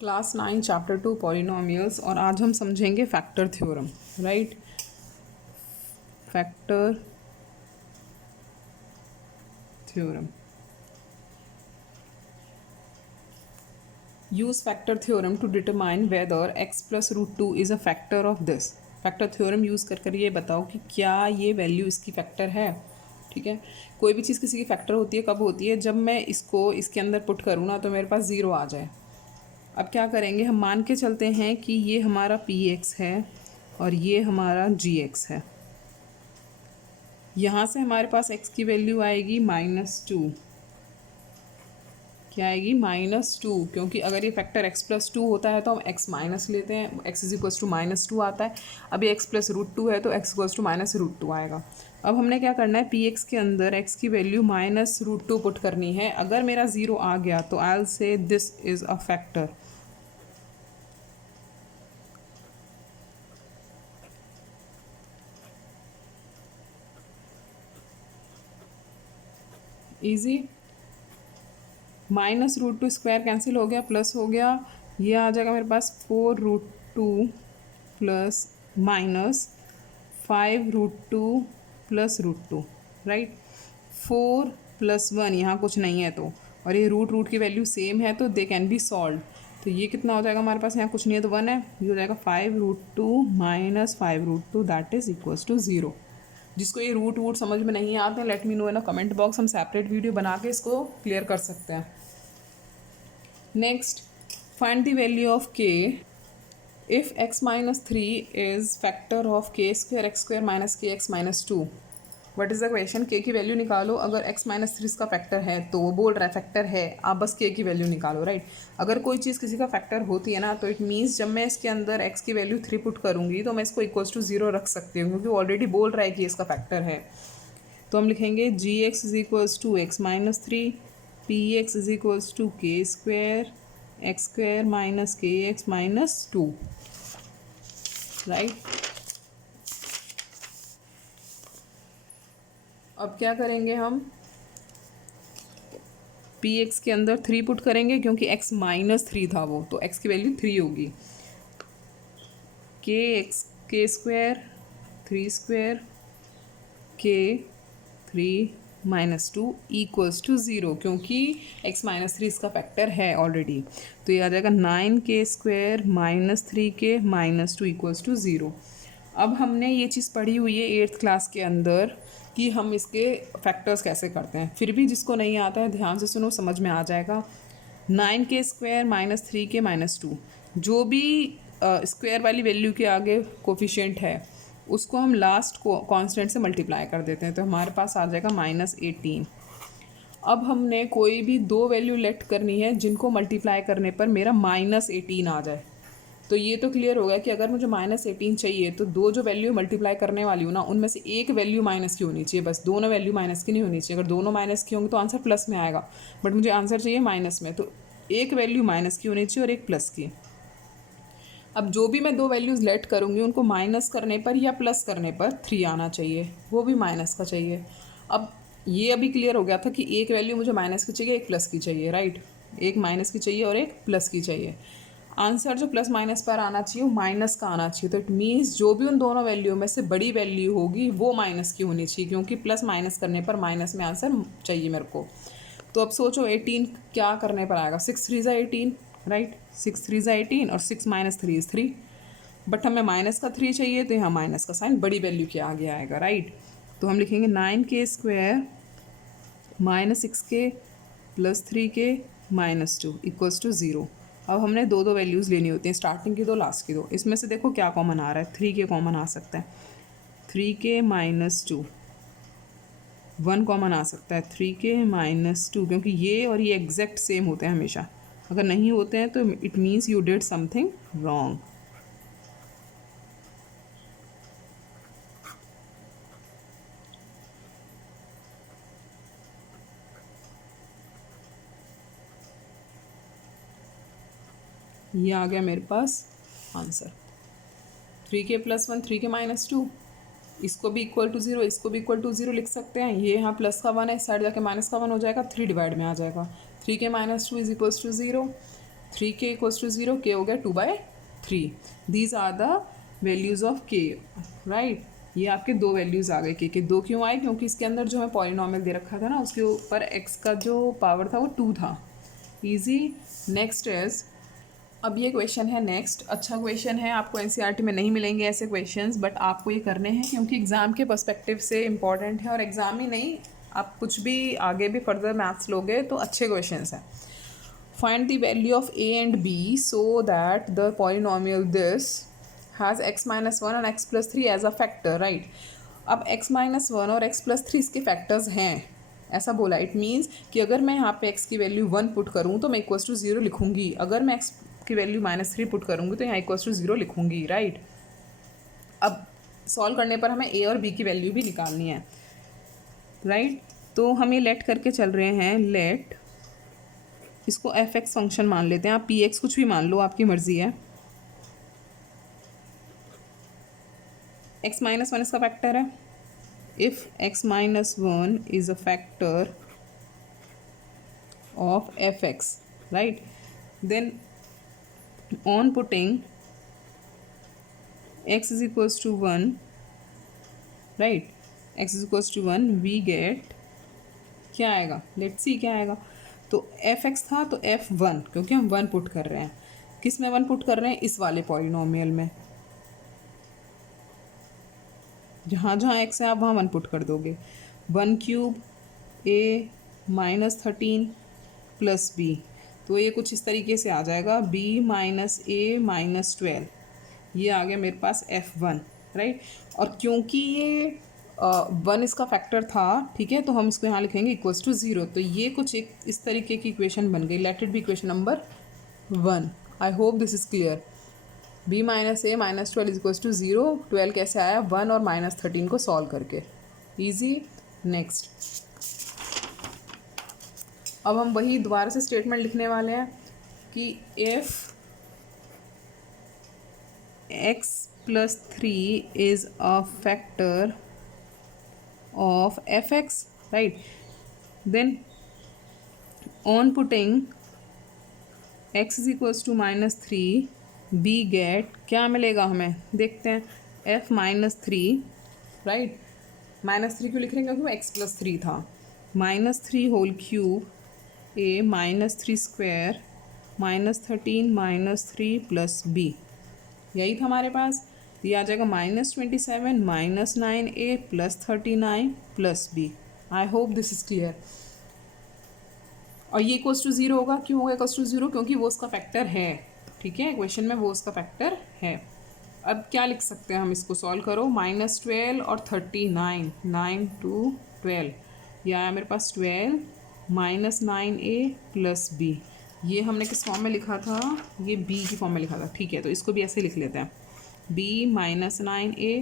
Class 9 chapter 2 polynomials और आज हम समझेंगे factor theorem. Right, factor theorem. Use factor theorem to determine whether x plus root two is a factor of this. Factor theorem use कर ये बताओ कि क्या ये वैल्यू इसकी फैक्टर है। ठीक है, कोई भी चीज़ किसी की फैक्टर होती है कब होती है, जब मैं इसको इसके अंदर पुट करूँ ना तो मेरे पास ज़ीरो आ जाए। अब क्या करेंगे, हम मान के चलते हैं कि ये हमारा पी एक्स है और ये हमारा जी एक्स है। यहाँ से हमारे पास x की वैल्यू आएगी -2। क्या आएगी? -2, क्योंकि अगर ये फैक्टर x प्लस टू होता है तो हम x माइनस लेते हैं, x इज इक्वल्स टू -2 आता है। अब ये x प्लस रूट टू है तो x इक्वल्स टू -√2 आएगा। अब हमने क्या करना है, px के अंदर x की वैल्यू -√2 पुट करनी है। अगर मेरा ज़ीरो आ गया तो I will say this is a factor. Easy. -√2 square cancel हो गया, प्लस हो गया, ये आ जाएगा मेरे पास 4√2 प्लस -5√2 प्लस √2। राइट, 4 + 1 यहाँ कुछ नहीं है तो, और ये रूट की वैल्यू सेम है तो दे कैन बी सॉल्व। तो ये कितना हो जाएगा हमारे पास, यहाँ कुछ नहीं है तो 1 है, ये हो जाएगा 5√2 - 5√2 दैट इज़ इक्वल्स टू 0। जिसको ये रूट समझ में नहीं आते हैं, let me know in comment box, हम सेपरेट वीडियो बना के इसको क्लियर कर सकते हैं। Next, find the value of k if x minus 3 is factor of k square x square minus kx minus 2। What is the question, k की value निकालो। अगर x माइनस 3 इसका फैक्टर है तो वो बोल रहा है फैक्टर है, आप बस k की वैल्यू निकालो। राइट, अगर कोई चीज़ किसी का फैक्टर होती है ना तो इट मीन्स जब मैं इसके अंदर x की वैल्यू 3 पुट करूँगी तो मैं इसको इक्वल्स टू 0 रख सकती हूँ, क्योंकि वो ऑलरेडी बोल रहा है कि इसका फैक्टर है। तो हम लिखेंगे g x is equals to x minus 3, p x is equals to k square x square minus k x minus 2। Right, अब क्या करेंगे, हम पी एक्स के अंदर 3 पुट करेंगे क्योंकि x -3 था वो, तो x की वैल्यू 3 होगी। के स्क्वायर 3 स्क्वायर के 3 -2 इक्वल्स टू 0, क्योंकि x -3 इसका फैक्टर है ऑलरेडी। तो ये आ जाएगा 9k square -3k -2 equals to 0। अब हमने ये चीज़ पढ़ी हुई है 8th क्लास के अंदर कि हम इसके फैक्टर्स कैसे करते हैं, फिर भी जिसको नहीं आता है ध्यान से सुनो, समझ में आ जाएगा। 9k स्क्वायर -3k -2, जो भी स्क्वायर वाली वैल्यू के आगे कोफिशिएंट है उसको हम लास्ट को कांस्टेंट से मल्टीप्लाई कर देते हैं, तो हमारे पास आ जाएगा -18। अब हमने कोई भी दो वैल्यू लेट करनी है जिनको मल्टीप्लाई करने पर मेरा -18 आ जाए। तो ये तो क्लियर हो गया कि अगर मुझे -18 चाहिए तो दो जो वैल्यू मल्टीप्लाई करने वाली हूँ ना उनमें से एक वैल्यू माइनस की होनी चाहिए, बस दोनों वैल्यू माइनस की नहीं होनी चाहिए। अगर दोनों माइनस की होंगी तो आंसर प्लस में आएगा, बट मुझे आंसर चाहिए माइनस में, तो एक वैल्यू माइनस की होनी चाहिए और एक प्लस की। अब जो भी मैं दो वैल्यूज़ लेट करूँगी उनको माइनस करने पर या प्लस करने पर 3 आना चाहिए, वो भी माइनस का चाहिए। अब ये अभी क्लियर हो गया था कि एक वैल्यू मुझे माइनस की चाहिए, एक प्लस की चाहिए। राइट, एक माइनस की चाहिए और एक प्लस की चाहिए। आंसर जो प्लस माइनस पर आना चाहिए वो माइनस का आना चाहिए। तो इट मीन्स जो भी उन दोनों वैल्यू में से बड़ी वैल्यू होगी वो माइनस की होनी चाहिए, क्योंकि प्लस माइनस करने पर माइनस में आंसर चाहिए मेरे को। तो अब सोचो 18 क्या करने पर आएगा, 6 3 18। राइट, 6 3 18 और 6 - 3 = 3, बट हमें माइनस का 3 चाहिए तो यहाँ माइनस का साइन बड़ी वैल्यू के आगे आएगा। राइट, तो हम लिखेंगे 9k square -6k plus 3k -2 equals to 0। अब हमने दो दो वैल्यूज़ लेनी होती हैं, स्टार्टिंग की दो, लास्ट की दो। इसमें से देखो क्या कॉमन आ रहा है, 3k कॉमन आ सकता है, 3k -2, 1 कॉमन आ सकता है, 3k -2, क्योंकि ये और ये एग्जैक्ट सेम होते हैं हमेशा। अगर नहीं होते हैं तो it means you did something wrong. ये आ गया मेरे पास आंसर, 3k + 1 3k -2, इसको भी इक्वल टू 0, इसको भी इक्वल टू 0 लिख सकते हैं। ये यहाँ प्लस का 1 है, इस साइड जाके माइनस का 1 हो जाएगा, 3 डिवाइड में आ जाएगा। 3k -2 is equals to 0। 3k equals to 0, k हो गया 2/3। These are the values of k, right. ये आपके दो वैल्यूज़ आ गए के दो क्यों आए, क्योंकि इसके अंदर जो हमें पॉलिनॉमियल दे रखा था ना, उसके ऊपर x का जो पावर था वो 2 था। ईजी। नेक्स्ट इज, अब ये क्वेश्चन है नेक्स्ट, अच्छा क्वेश्चन है, आपको एनसीईआरटी में नहीं मिलेंगे ऐसे क्वेश्चंस, बट आपको ये करने हैं क्योंकि एग्ज़ाम के पर्सपेक्टिव से इम्पॉर्टेंट है, और एग्ज़ाम ही नहीं, आप कुछ भी आगे भी फर्दर मैथ्स लोगे तो अच्छे क्वेश्चंस हैं। Find the value of a and b so that the polynomial this has x-1 और x+3 as a factor, right. अब x-1 और x+3 इसके फैक्टर्स हैं, ऐसा बोला। इट मीन्स कि अगर मैं यहाँ पे x की वैल्यू 1 पुट करूँ तो मैं इक्वल्स टू 0 लिखूँगी, अगर मैं x की वैल्यू -3 पुट करूँगी तो यहाँ इक्वल्स टू 0 लिखूँगी, राइट। अब सॉल्व करने पर हमें a और b की वैल्यू भी निकालनी है, राइट। तो हम ये लेट करके चल रहे हैं, लेट इसको f(x) फंक्शन मान लेते हैं, आप p(x) कुछ भी मान लो, आपकी मर्ज़ी है। x-1 इसका फैक्टर है। If x-1 is a factor of f(x), right, then on putting x is equals to 1, right, x is equals to 1, we get क्या आएगा, लेट्स सी क्या आएगा। तो f(x) था तो f(1), क्योंकि हम 1 पुट कर रहे हैं, किस में 1 पुट कर रहे हैं, इस वाले पॉलिनॉमियल में, जहाँ जहाँ x है आप वहाँ 1 पुट कर दोगे। 1³ a -13 प्लस b, तो ये कुछ इस तरीके से आ जाएगा, b -a -12, ये आ गया मेरे पास f(1), राइट। और क्योंकि ये 1 इसका फैक्टर था, ठीक है, तो हम इसको यहाँ लिखेंगे इक्वल्स टू 0। तो ये कुछ एक इस तरीके की इक्वेशन बन गई, let it be equation number 1। I hope this is clear. b -a -12 is equals to 0, 12 कैसे आया, 1 और -13 को सॉल्व करके, ईजी। नेक्स्ट, अब हम वही दोबारा से स्टेटमेंट लिखने वाले हैं कि if x+3 is a factor of f(x), right, then on putting x is equals to -3 b get क्या मिलेगा हमें, देखते हैं, f-3, राइट। -3 क्यों लिख रहे हैं, क्योंकि x+3 था। -3 whole cube a -3² -13 -3 plus b, यही था हमारे पास। ये आ जाएगा -27 -9a plus 39 plus b। I hope this is clear. और ये इक्वल्स टू 0 होगा, क्यों होगा इक्वल्स टू 0, क्योंकि वो उसका फैक्टर है, ठीक है, क्वेश्चन में वो उसका फैक्टर है। अब क्या लिख सकते हैं हम, इसको सॉल्व करो, -12 और 39, 9 2 12, ये आया मेरे पास 12 -9a प्लस b। ये हमने किस फॉर्म में लिखा था, ये b की फॉर्म में लिखा था, ठीक है, तो इसको भी ऐसे लिख लेते हैं, b -9a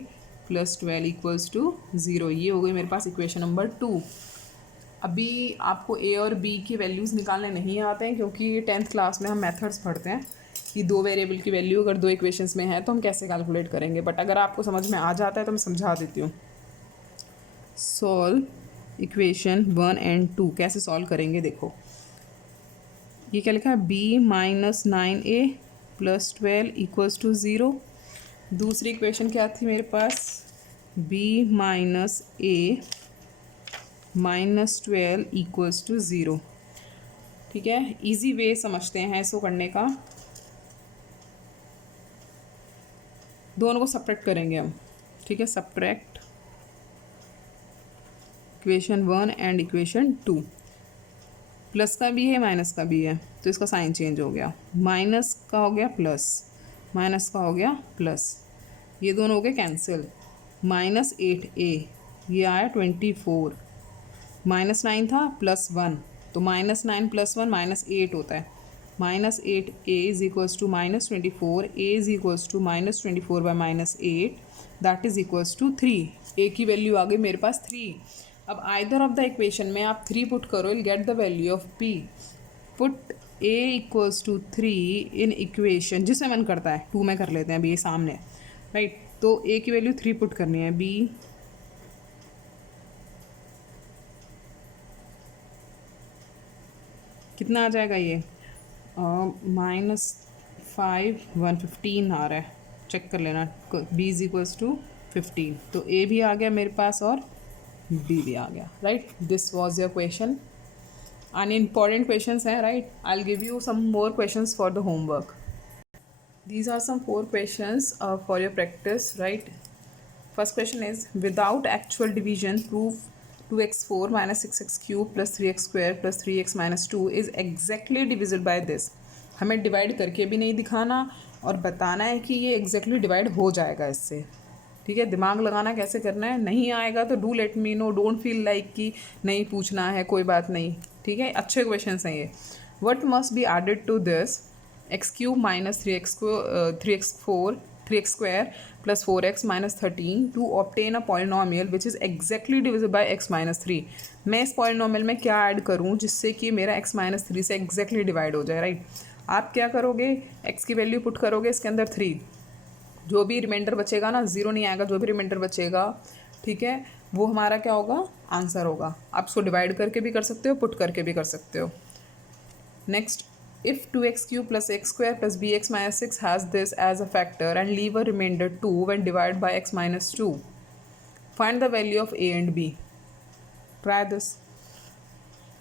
plus 12 equals to 0। ये हो गई मेरे पास इक्वेशन नंबर 2। अभी आपको a और b की वैल्यूज़ निकालने नहीं आते हैं, क्योंकि 10th क्लास में हम मेथड्स पढ़ते हैं कि दो वेरिएबल की वैल्यू अगर दो इक्वेशंस में है तो हम कैसे कैलकुलेट करेंगे, बट अगर आपको समझ में आ जाता है तो मैं समझा देती हूँ। सॉल्व इक्वेशन 1 एंड 2 कैसे सॉल्व करेंगे, देखो ये क्या लिखा है, b -9a plus 12 equals to 0। दूसरी इक्वेशन क्या थी मेरे पास, b -a -12 इक्वल्स टू 0, ठीक है। इजी वे समझते हैं इसको करने का, दोनों को सब्ट्रैक्ट करेंगे हम, ठीक है, subtract equation 1 and equation 2। Plus का भी है माइनस का भी है, तो इसका साइन चेंज हो गया, माइनस का हो गया प्लस, माइनस का हो गया प्लस, ये दोनों हो गए कैंसिल। -8a ये आया 24, -9 था +1, तो -9 + 1 -8 होता है, -8a is equals to -24, a is equals to -24/-8, that is equals to 3। a की वैल्यू आ गई मेरे पास 3। अब आइदर ऑफ द इक्वेशन में आप 3 पुट करो, will get the value of p। Put a equals to 3 in equation, जिसमें मन करता है 2 में कर लेते हैं अभी ये सामने, राइट। तो a की वैल्यू 3 पुट करनी है, b कितना आ जाएगा, ये -5 115 आ रहा है, चेक कर लेना। b इज इक्वल्स टू 15, तो a भी आ गया मेरे पास और b भी आ गया, right. This was your question. Unimportant questions हैं, right. I will give you some more questions for the homework. These are some 4 questions for your practice, right? First question is, without actual division, prove 2x4 minus 6x cube plus 3x square plus 3x minus 2 is exactly divisible by this. हमें divide करके भी नहीं दिखाना और बताना है कि ये exactly डिवाइड हो जाएगा इससे। ठीक है, दिमाग लगाना कैसे करना है, नहीं आएगा तो do let me know, don't feel like कि नहीं पूछना है, कोई बात नहीं। ठीक है, अच्छे क्वेश्चन हैं ये। What must be added to this, x cube minus 3x square plus 4x minus 13 to obtain a polynomial which is exactly divisible by x minus 3। मैं इस पॉलिनोमियल में क्या ऐड करूँ जिससे कि मेरा x माइनस 3 से एग्जैक्टली डिवाइड हो जाए, राइट। आप क्या करोगे, x की वैल्यू पुट करोगे इसके अंदर 3, जो भी रिमाइंडर बचेगा ना, ज़ीरो नहीं आएगा, जो भी रिमाइंडर बचेगा, ठीक है, वो हमारा क्या होगा, आंसर होगा। आप उसको डिवाइड करके भी कर सकते हो, पुट करके भी कर सकते हो। Next, if 2x cube plus x square plus bx minus 6 has this as a factor and leave a remainder 2 when divided by x minus 2, find the value of a and b. Try this.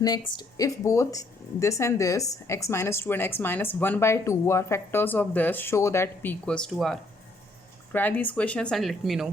Next, if both this and this, x minus 2 and x minus 1 by 2 are factors of this, show that p equals to r. Try these questions and let me know.